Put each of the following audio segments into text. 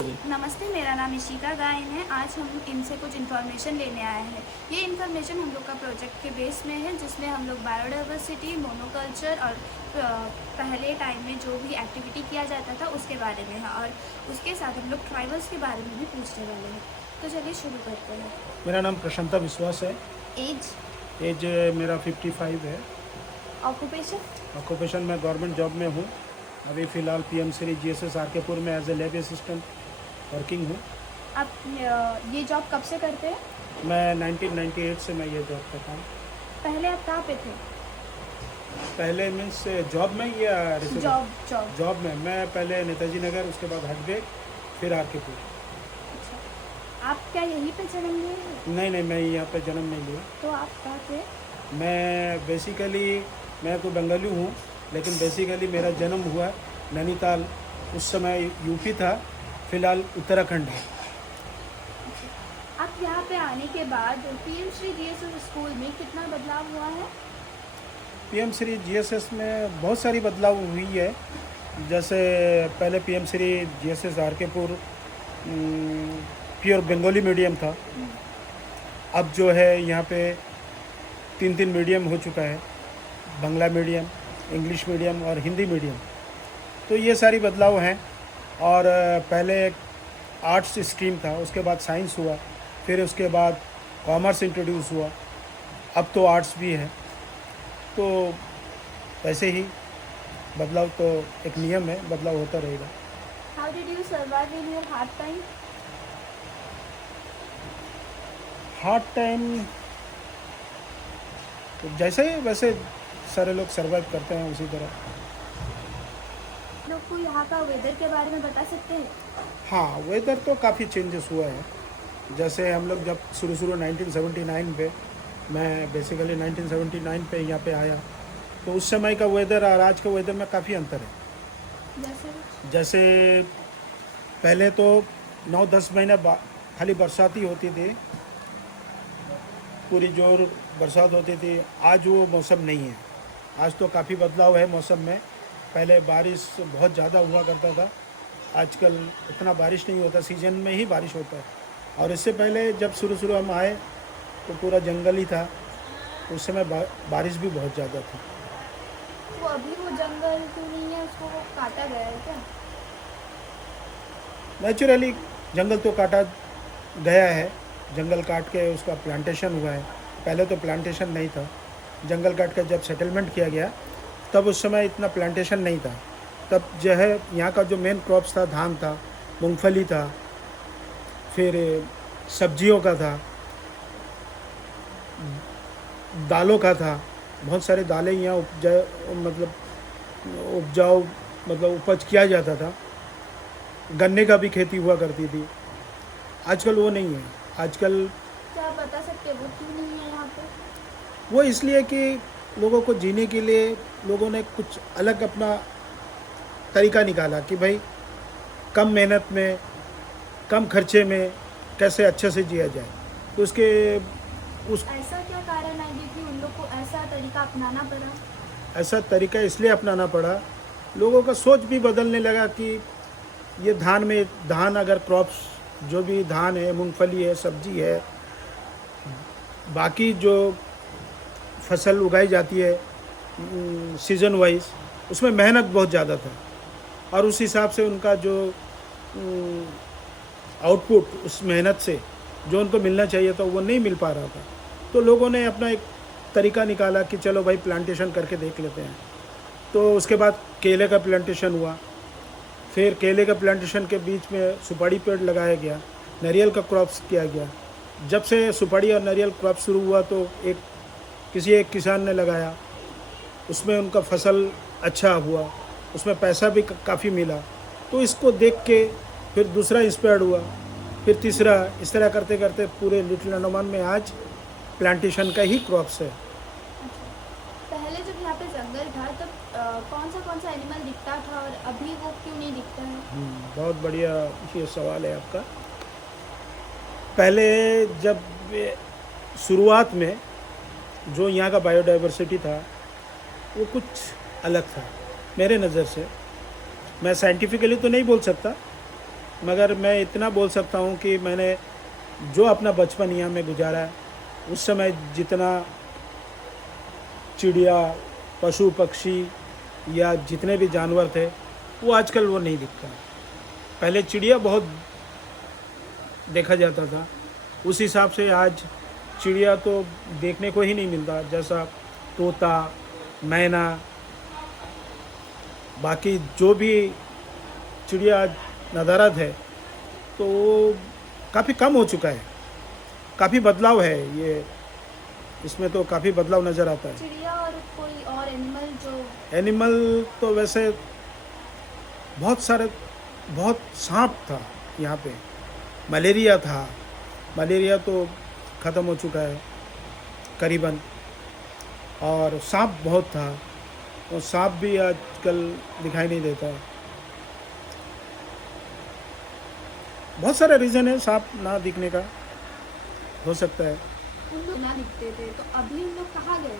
नमस्ते, मेरा नाम इशिका गायन है। आज हम इनसे कुछ इन्फॉर्मेशन लेने आए हैं। ये इन्फॉर्मेशन हम लोग का प्रोजेक्ट के बेस में है, जिसमें हम लोग बायोडाइवर्सिटी, मोनोकल्चर और पहले टाइम में जो भी एक्टिविटी किया जाता था उसके बारे में है, और उसके साथ हम लोग ट्राइबल्स के बारे में भी पूछने वाले हैं। तो चलिए शुरू करते हैं। मेरा नाम प्रशांता विश्वास है। एज एज मेरा 55 है। ऑक्यूपेशन मैं गवर्नमेंट जॉब में हूँ। अभी फ़िलहाल पीएम श्री जीएसएस आरकेपुर में as a lab assistant working हूँ। आप ये जॉब कब से करते हैं? मैं 1998 से मैं ये जॉब करता हूँ। पहले आप कहाँ पे थे? पहले मीन्स जॉब में या जॉब में मैं पहले नेताजी नगर, उसके बाद हटबेग, फिर आरकेपुर। अच्छा, आप क्या यहीं पे जन्म लिए हैं? नहीं, मैं यहाँ पे जन्म नहीं लिया। तो आप कहाँ थे? मैं बेसिकली मैं तो बंगाली हूँ, लेकिन बेसिकली मेरा जन्म हुआ नैनीताल। उस समय यूपी था, फ़िलहाल उत्तराखंड है। आप यहाँ पे आने के बाद पीएम श्री जीएसएस स्कूल में कितना बदलाव हुआ है? पीएम श्री जीएसएस में बहुत सारी बदलाव हुई है। जैसे पहले PM Shri GSS RKpur pure Bengali medium था। अब जो है यहाँ पे 3 मीडियम हो चुका है, बांग्ला मीडियम, इंग्लिश मीडियम और हिंदी मीडियम। तो ये सारी बदलाव हैं। और पहले आर्ट्स स्ट्रीम था, उसके बाद साइंस हुआ, फिर उसके बाद कॉमर्स इंट्रोड्यूस हुआ, अब तो आर्ट्स भी है। तो वैसे ही बदलाव तो एक नियम है, बदलाव होता रहेगा। How did you survive in your hard time? Hard time तो जैसे ही वैसे सारे लोग सर्वाइव करते हैं उसी तरह। लोग को यहाँ का वेदर के बारे में बता सकते हैं? हाँ, वेदर तो काफ़ी चेंजेस हुआ है। जैसे हम लोग जब शुरू 1979 पे, मैं बेसिकली 1979 पे यहाँ पे आया, तो उस समय का वेदर और आज का वेदर में काफ़ी अंतर है। जैसे पहले तो 9-10 महीने खाली बरसात ही होती थी, पूरी जोर बरसात होती थी। आज वो मौसम नहीं है। आज तो काफ़ी बदलाव है मौसम में। पहले बारिश बहुत ज़्यादा हुआ करता था, आजकल इतना बारिश नहीं होता, सीजन में ही बारिश होता है। और इससे पहले जब शुरू हम आए तो पूरा जंगल ही था, उस समय बारिश भी बहुत ज़्यादा थी। तो अभी वो जंगल क्यों नहीं है, उसको काटा गया है क्या? नेचुरली जंगल तो काटा गया है, जंगल काट के उसका प्लांटेशन हुआ है। पहले तो प्लांटेशन नहीं था, जंगल काट के जब सेटलमेंट किया गया तब उस समय इतना प्लांटेशन नहीं था। तब जो है यहाँ का जो मेन क्रॉप्स था, धान था, मूंगफली था, फिर सब्जियों का था, दालों का था। बहुत सारे दालें यहाँ उपज किया जाता था। गन्ने का भी खेती हुआ करती थी। आजकल वो नहीं है। आजकल क्या आप बता सकते हैं वो क्यों नहीं है यहाँ पे? वो इसलिए कि लोगों को जीने के लिए लोगों ने कुछ अलग अपना तरीका निकाला कि भाई कम मेहनत में, कम खर्चे में कैसे अच्छे से जिया जाए। तो ऐसा क्या कारण है कि उन लोग को ऐसा तरीका अपनाना पड़ा? ऐसा तरीका इसलिए अपनाना पड़ा, लोगों का सोच भी बदलने लगा कि ये धान अगर क्रॉप्स जो भी धान है, मूंगफली है, सब्जी है, बाकी जो फसल उगाई जाती है सीज़न वाइज, उसमें मेहनत बहुत ज़्यादा था। और उस हिसाब से उनका जो आउटपुट उस मेहनत से जो उनको मिलना चाहिए था वो नहीं मिल पा रहा था। तो लोगों ने अपना एक तरीका निकाला कि चलो भाई प्लांटेशन करके देख लेते हैं। तो उसके बाद केले का प्लांटेशन हुआ, फिर केले का प्लांटेशन के बीच में सुपारी पेड़ लगाया गया, नारियल का क्रॉप्स किया गया। जब से सुपारी और नारियल क्रॉप शुरू हुआ तो किसी एक किसान ने लगाया, उसमें उनका फसल अच्छा हुआ, उसमें पैसा भी काफ़ी मिला। तो इसको देख के फिर दूसरा इंस्पायर्ड हुआ, फिर तीसरा, इस तरह करते करते पूरे लिटिल अंडमान में आज प्लांटेशन का ही क्रॉप्स है। पहले जब यहाँ पे जंगल था तब कौन सा एनिमल दिखता था और अभी वो क्यों नहीं दिखता है? बहुत बढ़िया ये सवाल है आपका। पहले जब शुरुआत में जो यहाँ का बायोडाइवर्सिटी था वो कुछ अलग था मेरे नज़र से। मैं साइंटिफिकली तो नहीं बोल सकता, मगर मैं इतना बोल सकता हूँ कि मैंने जो अपना बचपन यहाँ में गुजारा है, उस समय जितना चिड़िया, पशु पक्षी या जितने भी जानवर थे, वो आजकल वो नहीं दिखता। पहले चिड़िया बहुत देखा जाता था, उस हिसाब से आज चिड़िया तो देखने को ही नहीं मिलता। जैसा तोता, मैना, बाकी जो भी चिड़िया आज नदारद है, तो वो काफ़ी कम हो चुका है। काफ़ी बदलाव है ये, इसमें तो काफ़ी बदलाव नज़र आता है। चिड़िया और कोई और एनिमल जो एनिमल तो वैसे बहुत सारे, बहुत सांप था यहाँ पे, मलेरिया था। मलेरिया तो ख़त्म हो चुका है करीबन, और सांप बहुत था, और सांप भी आजकल दिखाई नहीं देता है। बहुत सारे रीज़न है सांप ना दिखने का, हो सकता है। उन लोग ना दिखते थे, तो अभी उन लोग कहाँ गए?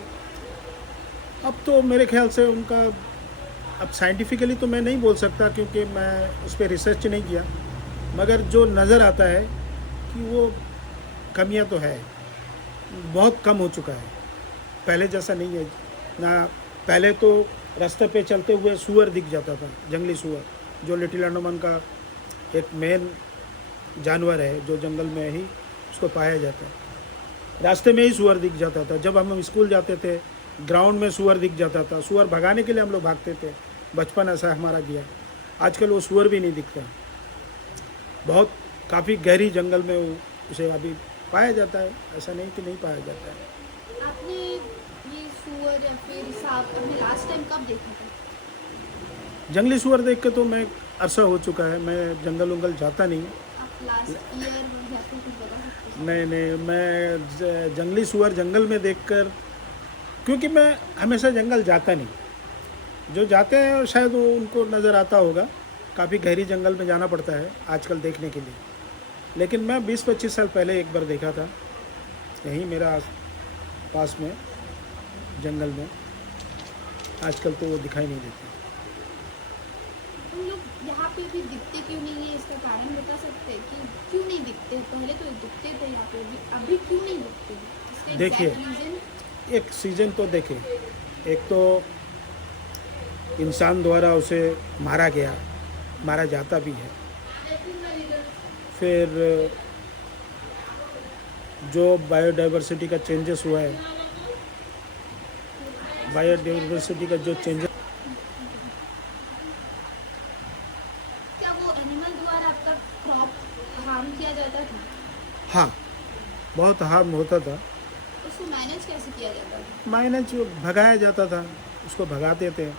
अब तो मेरे ख्याल से उनका, अब साइंटिफिकली तो मैं नहीं बोल सकता क्योंकि मैं उस पर रिसर्च नहीं किया, मगर जो नज़र आता है कि वो कमियां तो है, बहुत कम हो चुका है, पहले जैसा नहीं है ना। पहले तो रास्ते पे चलते हुए सूअर दिख जाता था, जंगली सूअर, जो लिटिल अंडमान का एक मेन जानवर है, जो जंगल में ही उसको पाया जाता है। रास्ते में ही सूअर दिख जाता था। जब हम स्कूल जाते थे, ग्राउंड में सूअर दिख जाता था। सूअर भगाने के लिए हम लोग भागते थे, बचपन ऐसा हमारा गया। आजकल वो सूअर भी नहीं दिखता, बहुत काफ़ी गहरी जंगल में उसे अभी पाया जाता है, ऐसा नहीं कि नहीं पाया जाता है। आपने ये सूअर या फिर सांप अपने लास्ट टाइम कब देखा था? जंगली सूअर देख के तो मैं अरसा हो चुका है, मैं जंगल उंगल जाता नहीं। आप लास्ट ईयर या फिर कुछ बता सकते हैं? नहीं, मैं जंगली सूअर जंगल में देखकर, क्योंकि मैं हमेशा जंगल जाता नहीं। जो जाते हैं शायद वो उनको नज़र आता होगा, काफ़ी गहरी जंगल में जाना पड़ता है आजकल देखने के लिए। लेकिन मैं 20-25 साल पहले एक बार देखा था, यहीं मेरा पास में जंगल में। आजकल तो वो दिखाई नहीं देते। उन लोग यहाँ पे भी दिखते क्यों नहीं है, इसका कारण बता सकते हैं कि क्यों नहीं दिखते? पहले तो दिखते थे यहाँ पे, अभी क्यों नहीं दिखते? इसका देखिए, exact reason? एक सीज़न तो देखें, एक तो इंसान द्वारा उसे मारा गया, मारा जाता भी है। फिर जो बायोडाइवर्सिटी का चेंजेस हुआ है, बायोडाइवर्सिटी का जो चेंजेस, क्या वो एनिमल द्वारा आपका क्रॉप हार्म किया जाता था? हाँ, बहुत हार्म होता था। उसको मैनेज कैसे किया जाता था? मैनेज भगाया जाता था, उसको भगाते थे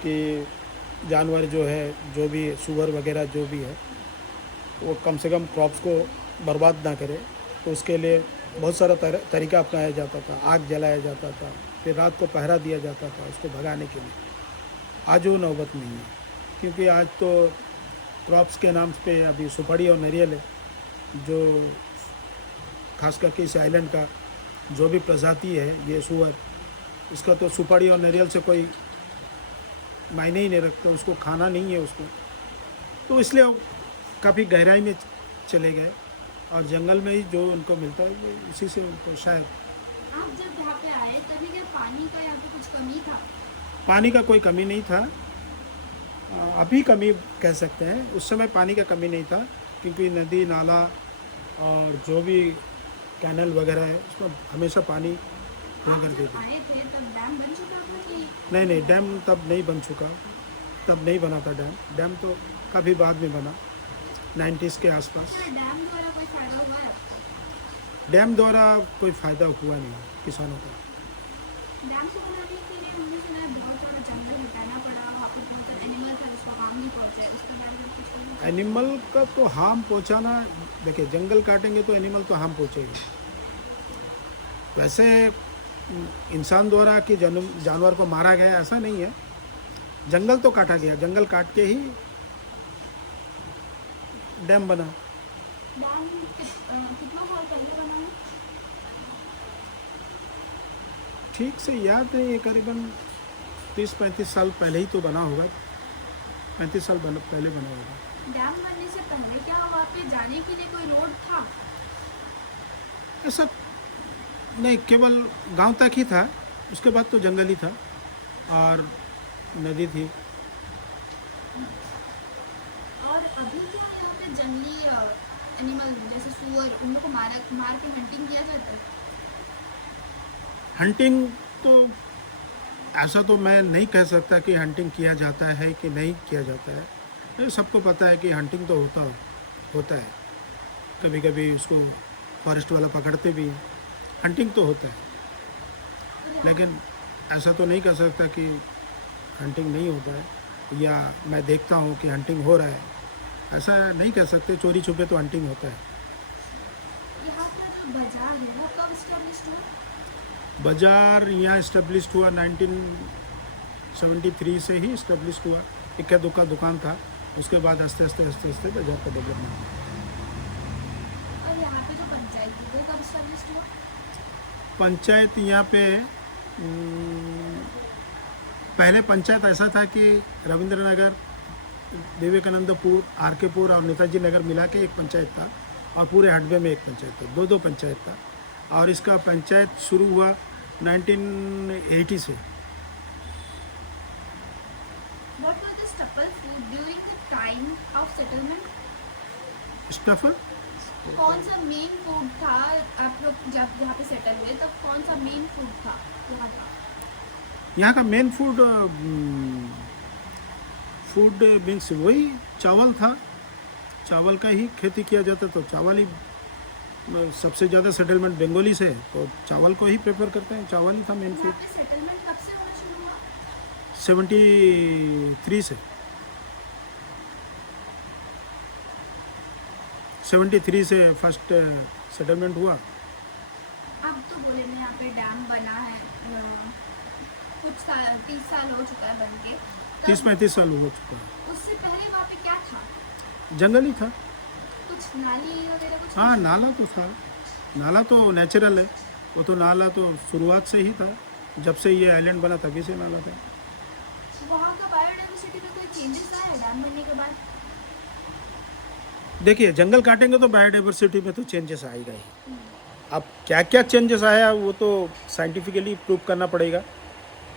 कि जानवर जो है, जो भी सूअर वगैरह जो भी है, वो कम से कम क्रॉप्स को बर्बाद ना करे। तो उसके लिए बहुत सारा तरीका अपनाया जाता था। आग जलाया जाता था, फिर रात को पहरा दिया जाता था उसको भगाने के लिए। आज वो नौबत नहीं है, क्योंकि आज तो क्रॉप्स के नाम पे अभी सुपारी और नारियल है, जो खास करके इस आइलैंड का जो भी प्रजाति है ये सूअर, इसका तो सुपारी और नारियल से कोई मायने ही नहीं रखते, उसको खाना नहीं है उसको। तो इसलिए वो काफ़ी गहराई में चले गए, और जंगल में ही जो उनको मिलता है वो उसी से उनको शायद। आप जब यहाँ पे आए तभी क्या पानी का यहाँ पे कुछ कमी था? पानी का कोई कमी नहीं था, अभी कमी कह सकते हैं। उस समय पानी का कमी नहीं था, क्योंकि नदी नाला और जो भी कैनल वगैरह है उसमें हमेशा पानी हुआ आप करती जब थी। आए थे तब डैम बन चुका था कि? नहीं, डैम तब नहीं बन चुका, तब नहीं बना था डैम। डैम तो काफ़ी बाद में बना, 90s के आसपास। क्या डैम द्वारा कोई फायदा हुआ है? डैम द्वारा कोई फ़ायदा हुआ नहीं किसानों को। डैम को बनाने के लिए हमने सुना है बहुत सारा जंगल हटाना पड़ा, वहाँ पर बहुत सारे एनिमल था जिसको हार्म नहीं पहुँचा, उसका बारे में कुछ करना चाहिए? एनिमल का तो हार्म पहुंचाना, देखिए जंगल काटेंगे तो एनिमल तो हार्म पहुंचेगी। वैसे इंसान द्वारा कि जानवर को मारा गया ऐसा नहीं है, जंगल तो काटा गया, जंगल काट के ही डैम बना। डैम कितना साल पहले बना है? ठीक से याद नहीं है, करीबन 30-35 साल पहले ही तो बना होगा, 35 साल पहले बना होगा। डैम बनने से पहले क्या वहाँ पे जाने के लिए कोई रोड था? ऐसा नहीं, केवल गांव तक ही था, उसके बाद तो जंगल ही था और नदी थी। और अभी क्या यहाँ पे जंगली एनिमल जैसे सुअर उन लोग को मार के हंटिंग किया जाता है? हंटिंग तो ऐसा तो मैं नहीं कह सकता कि हंटिंग किया जाता है कि नहीं किया जाता है। ये सबको पता है कि हंटिंग तो होता है। कभी कभी उसको फॉरेस्ट वाला पकड़ते भी हैं। हंटिंग तो होता है, लेकिन ऐसा तो नहीं कह सकता कि हंटिंग नहीं होता है या मैं देखता हूँ कि हंटिंग हो रहा है, ऐसा नहीं कह सकते। चोरी छुपे तो हंटिंग होता है। यहाँ का जो बाजार है वो कब स्टैब्लिश हुआ? बाज़ार यहाँ इस्टेब्लिश हुआ 1973 से ही इस्टेब्लिश हुआ। इक्का दुक्का दुकान था, उसके बाद आस्ते आस्ते बाज़ार का डेवलपमेंट हुआ। और यहाँ पे जो पंचायत थी वो कब स्टैब्लिश हुआ? पंचायत यहाँ पे पहले पंचायत ऐसा था कि रविंद्र नगर, विवेकानंदपुर, आरकेपुर और नेताजी नगर मिला के एक पंचायत था और पूरे हडवे में एक पंचायत था, दो पंचायत था। और इसका पंचायत शुरू हुआ 1980 से। What was the staple food during the time of settlement? Stuffer कौन सा मेन फूड था आप लोग जब यहाँ पे सेटल हुए तब कौन सा मेन फूड था यहाँ का? यहाँ का मेन फूड मीन्स वही चावल था। चावल का ही खेती किया जाता, तो चावल ही सबसे ज़्यादा सेटलमेंट बंगाली से है, तो चावल को ही प्रेफर करते हैं। चावल ही था मेन यहाँ फूड। पे सेटलमेंट कब से होना शुरू हुआ? 73 से 73 से फर्स्ट सेटलमेंट हुआ। अब तो बोले ना यहाँ पे डैम बना है कुछ साल 30 साल हो चुका है बन के। 30-35 साल हो चुका है। उससे पहले वहाँ पे क्या था? जंगल ही था। कुछ नाली वगैरह कुछ? हाँ, नाला तो था। नाला तो नेचुरल है, वो तो नाला तो शुरुआत से ही था। जब से ये आइलैंड बना तभी से नाला था। वहाँ का बायोडाइवर्सिटी में कोई चेंजेस आया डैम बनने के बाद? देखिए, जंगल काटेंगे तो बायोडाइवर्सिटी में तो चेंजेस आएगा ही। अब क्या क्या चेंजेस आया वो तो साइंटिफिकली प्रूव करना पड़ेगा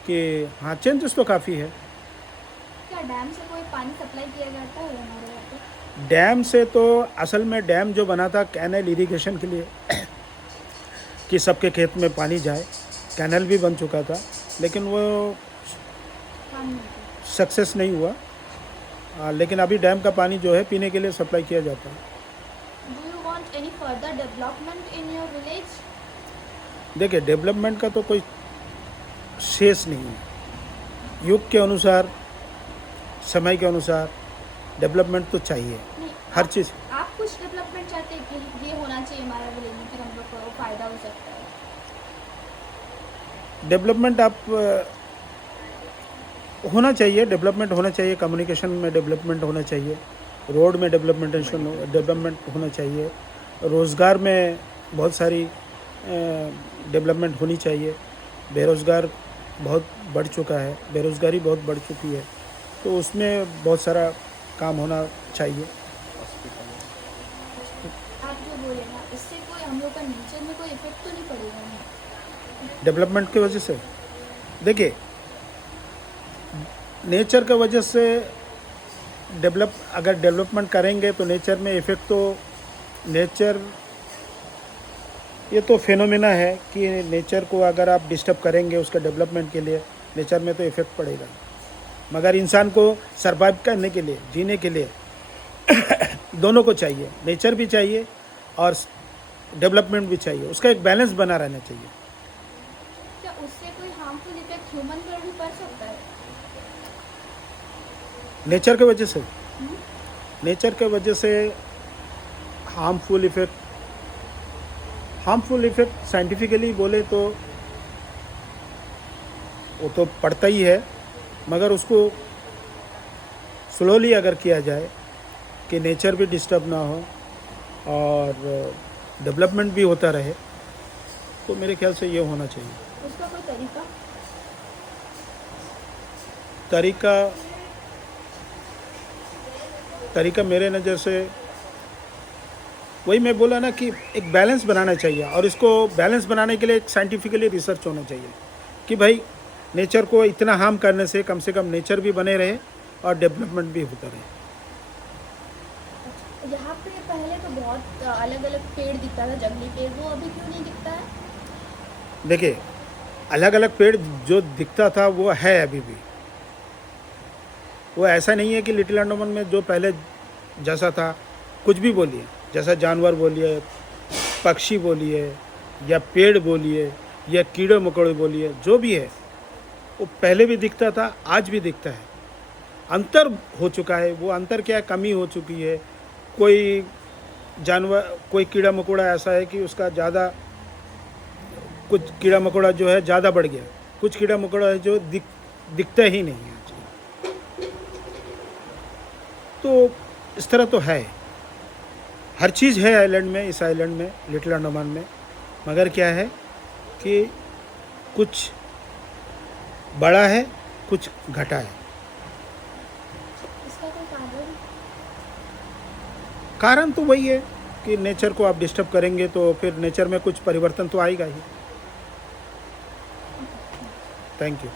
कि हाँ, चेंजेस तो काफ़ी है। क्या डैम से कोई पानी सप्लाई किया जाता है हमारे यहाँ पे? डैम से तो असल में डैम जो बना था कैनल इरिगेशन के लिए कि सबके खेत में पानी जाए, कैनल भी बन चुका था, लेकिन वो पानी सक्सेस नहीं हुआ। लेकिन अभी डैम का पानी जो है पीने के लिए सप्लाई किया जाता है। Do you want any further development in your village? देखिए, डेवलपमेंट का तो कोई शेष नहीं है। युग के अनुसार, समय के अनुसार डेवलपमेंट तो चाहिए, नहीं, हर चीज़। आप कुछ डेवलपमेंट चाहते हैं कि ये होना चाहिए हमारा विलेज में, फिर हम लोग को फायदा हो सकता है? डेवलपमेंट आप होना चाहिए, डेवलपमेंट होना चाहिए, कम्युनिकेशन में डेवलपमेंट होना चाहिए, रोड में डेवलपमेंट होना चाहिए, रोज़गार में बहुत सारी डेवलपमेंट होनी चाहिए। बेरोज़गार बहुत बढ़ चुका है, बेरोज़गारी बहुत बढ़ चुकी है, तो उसमें बहुत सारा काम होना चाहिए। आप जो बोले ना, इससे कोई हम लोग का नेचर में कोई इफेक्ट तो नहीं पड़ेगा ना? डेवलपमेंट की वजह से देखिए, नेचर की वजह से अगर डेवलपमेंट करेंगे तो नेचर में इफ़ेक्ट तो नेचर, ये तो फिनोमेना है कि नेचर को अगर आप डिस्टर्ब करेंगे उसके डेवलपमेंट के लिए, नेचर में तो इफ़ेक्ट पड़ेगा। मगर इंसान को सरवाइव करने के लिए, जीने के लिए दोनों को चाहिए, नेचर भी चाहिए और डेवलपमेंट भी चाहिए। उसका एक बैलेंस बना रहना चाहिए। क्या उससे कोई हार्मफुल इफेक्ट ह्यूमन पर भी पड़ सकता है? नेचर के वजह से, नेचर के वजह से हार्मफुल इफ़ेक्ट साइंटिफिकली बोले तो वो तो पड़ता ही है, मगर उसको स्लोली अगर किया जाए कि नेचर भी डिस्टर्ब ना हो और डेवलपमेंट भी होता रहे, तो मेरे ख्याल से ये होना चाहिए। उसका कोई तरीका तरीका मेरे नज़र से वही मैं बोला ना कि एक बैलेंस बनाना चाहिए, और इसको बैलेंस बनाने के लिए एक साइंटिफिकली रिसर्च होना चाहिए कि भाई नेचर को इतना हार्म करने से कम नेचर भी बने रहे और डेवलपमेंट भी होता रहे। यहाँ पे पहले तो बहुत अलग अलग पेड़ दिखता था, जंगली पेड़, वो अभी क्यों नहीं दिखता है? देखिए, अलग अलग पेड़ जो दिखता था वो है अभी भी। वो ऐसा नहीं है कि लिटिल अंडमान में जो पहले जैसा था, कुछ भी बोलिए, जैसा जानवर बोलिए, पक्षी बोलिए, या पेड़ बोलिए, या कीड़े मकोड़े बोलिए, जो भी है वो पहले भी दिखता था, आज भी दिखता है। अंतर हो चुका है। वो अंतर क्या है, कमी हो चुकी है। कोई जानवर, कोई कीड़ा मकोड़ा ऐसा है कि उसका ज़्यादा, कुछ कीड़ा मकोड़ा जो है ज़्यादा बढ़ गया, कुछ कीड़ा मकोड़ा है जो दिखता ही नहीं है आजकल। तो इस तरह तो है, हर चीज़ है आइलैंड में, इस आइलैंड में, लिटिल अंडमान में। मगर क्या है कि कुछ बड़ा है, कुछ घटा है। इसका कोई कारण? कारण तो वही है कि नेचर को आप डिस्टर्ब करेंगे तो फिर नेचर में कुछ परिवर्तन तो आएगा ही। Thank you.